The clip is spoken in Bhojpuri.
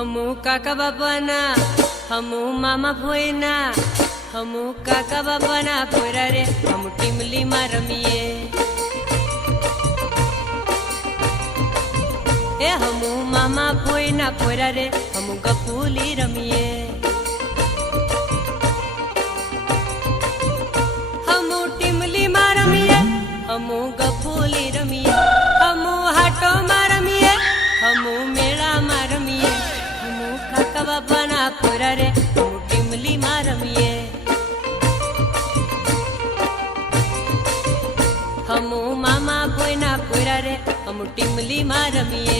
हमू काका बापाना हमू मामा भोयना हमू काका बापाना पोरा रे हम टीमली में रमीए ए हमू मामा भोयना पोरा रे हम गपूली रमीए हमू टीमली में रमीए हमू गपूली रमीए हमू हाटो में रमीए हमू मेला में रमीए हमू काका बापाना पोरा रे हम टीमली में रमीए हमू मामा भोयना पोरा रे हम टीमली में रमीए।